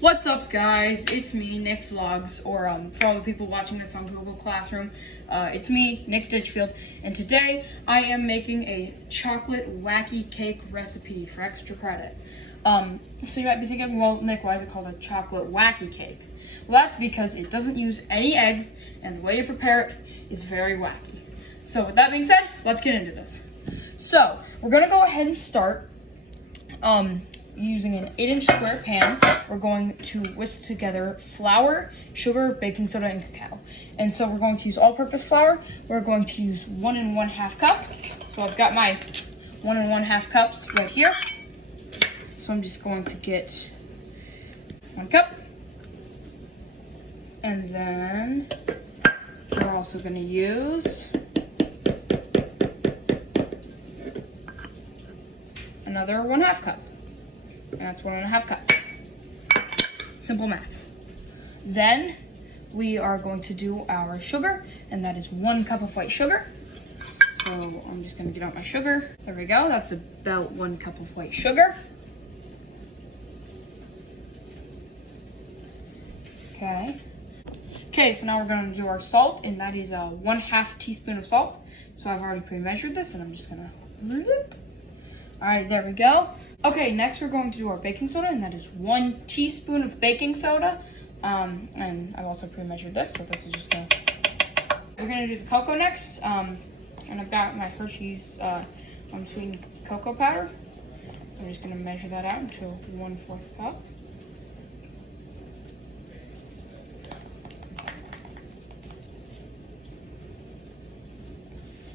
What's up, guys? It's me, Nick Vlogs, or for all the people watching this on Google Classroom, it's me, Nick Ditchfield, and today I am making a chocolate wacky cake recipe for extra credit. So you might be thinking, well, Nick, why is it called a chocolate wacky cake? Well, that's because it doesn't use any eggs, and the way you prepare it is very wacky. So with that being said, let's get into this. So we're gonna go ahead and start using an 8-inch square pan. We're going to whisk together flour, sugar, baking soda, and cacao. And so we're going to use all-purpose flour. We're going to use 1 1/2 cup. So I've got my 1 1/2 cups right here. So I'm just going to get 1 cup. And then we're also going to use another 1/2 cup. And that's 1 1/2 cups. Simple math. Then we are going to do our sugar, and that is 1 cup of white sugar. So I'm just gonna get out my sugar. There we go, that's about 1 cup of white sugar. Okay, so now we're gonna do our salt, and that is 1/2 teaspoon of salt. So I've already pre-measured this, and I'm just gonna all right, there we go. Okay, next we're going to do our baking soda, and that is 1 teaspoon of baking soda. And I've also pre-measured this, so this is just gonna... We're gonna do the cocoa next. And I've got my Hershey's unsweetened cocoa powder. I'm just gonna measure that out into 1/4 cup.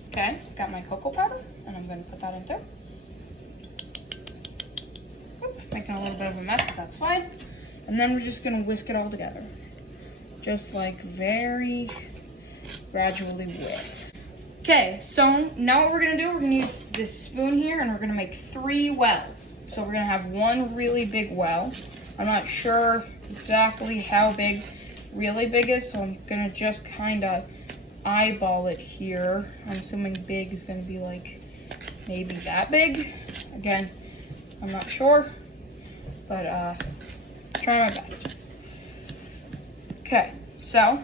Okay, got my cocoa powder, and I'm gonna put that in there. Making a little bit of a mess, but that's fine. And then we're just gonna whisk it all together. Just like very gradually whisk. Okay, so now what we're gonna do, we're gonna use this spoon here, and we're gonna make 3 wells. So we're gonna have 1 really big well. I'm not sure exactly how big really big is, so I'm gonna just kinda eyeball it here. I'm assuming big is gonna be like maybe that big. Again, I'm not sure, but try my best. Okay, so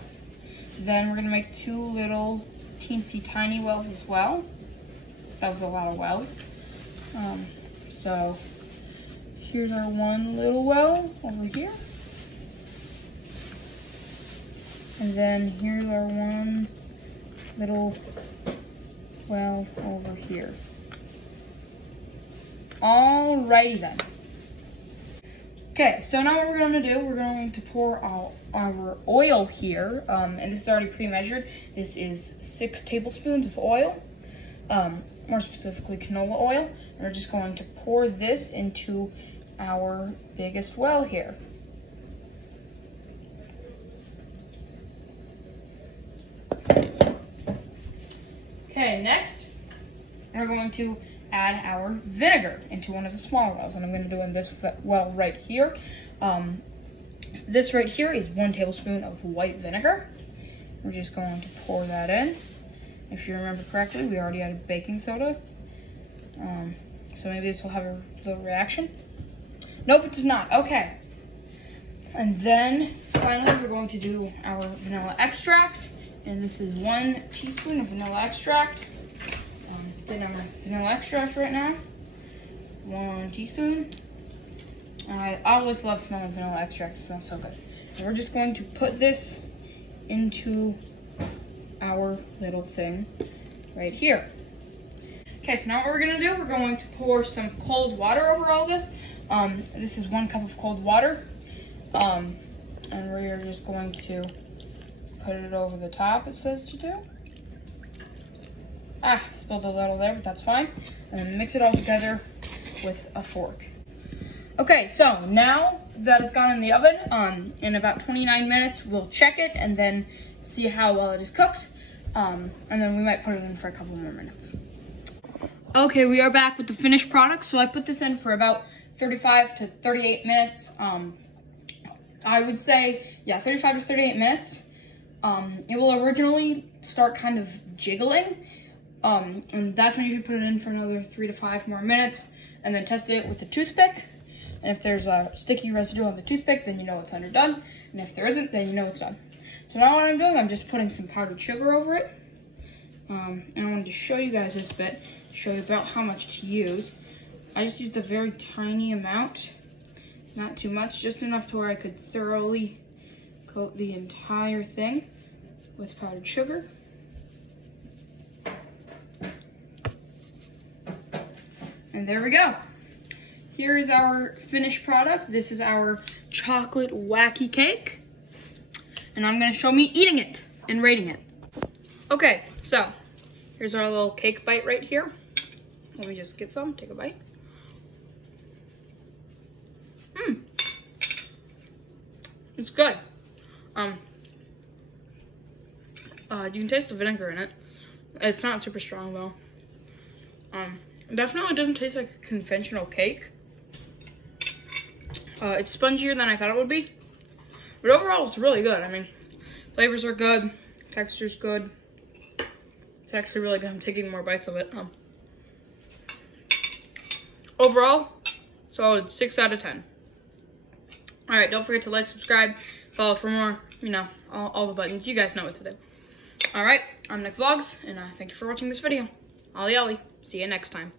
then we're gonna make 2 little teensy tiny wells as well. That was a lot of wells. So here's our 1 little well over here. And then here's our 1 little well over here. Alrighty then. Okay, so now what we're going to do, we're going to pour out our oil here, and this is already pre-measured. This is 6 tablespoons of oil, more specifically canola oil. And we're just going to pour this into our biggest well here. Okay, next, we're going to add our vinegar into one of the smaller wells, and I'm going to do in this well right here. This right here is 1 tablespoon of white vinegar. We're just going to pour that in. If you remember correctly, we already added baking soda, so maybe this will have a little reaction. Nope, it does not. Okay, and then finally we're going to do our vanilla extract, and this is 1 teaspoon of vanilla extract. Getting our vanilla extract right now. 1 teaspoon. I always love smelling vanilla extract. It smells so good. And we're just going to put this into our little thing right here. Okay, so now what we're gonna do, we're going to pour some cold water over all this. This is 1 cup of cold water. And we're just going to put it over the top, it says to do. Spilled a little there, but that's fine. And then mix it all together with a fork. Okay, so now that it's gone in the oven, in about 29 minutes, we'll check it and then see how well it is cooked. And then we might put it in for a couple more minutes. Okay, we are back with the finished product. So I put this in for about 35 to 38 minutes. I would say, yeah, 35 to 38 minutes. It will originally start kind of jiggling. And that's when you should put it in for another 3 to 5 more minutes, and then test it with a toothpick. And if there's a sticky residue on the toothpick, then you know it's underdone. And if there isn't, then you know it's done. So now what I'm doing, I'm just putting some powdered sugar over it. And I wanted to show you guys this bit, show you about how much to use. I just used a very tiny amount, not too much, just enough to where I could thoroughly coat the entire thing with powdered sugar. And there we go. Here is our finished product. This is our chocolate wacky cake. And I'm gonna show me eating it and rating it. Okay, so here's our little cake bite right here. Let me just get some, take a bite. It's good. You can taste the vinegar in it. It's not super strong though. Definitely doesn't taste like a conventional cake. It's spongier than I thought it would be. But overall, it's really good. I mean, flavors are good. Texture's good. It's actually really good. I'm taking more bites of it. Overall, solid 6 out of 10. Alright, don't forget to like, subscribe, follow for more, you know, all the buttons. You guys know what to do. Alright, I'm Nick Vlogs, and thank you for watching this video. Ollie Ollie. See you next time.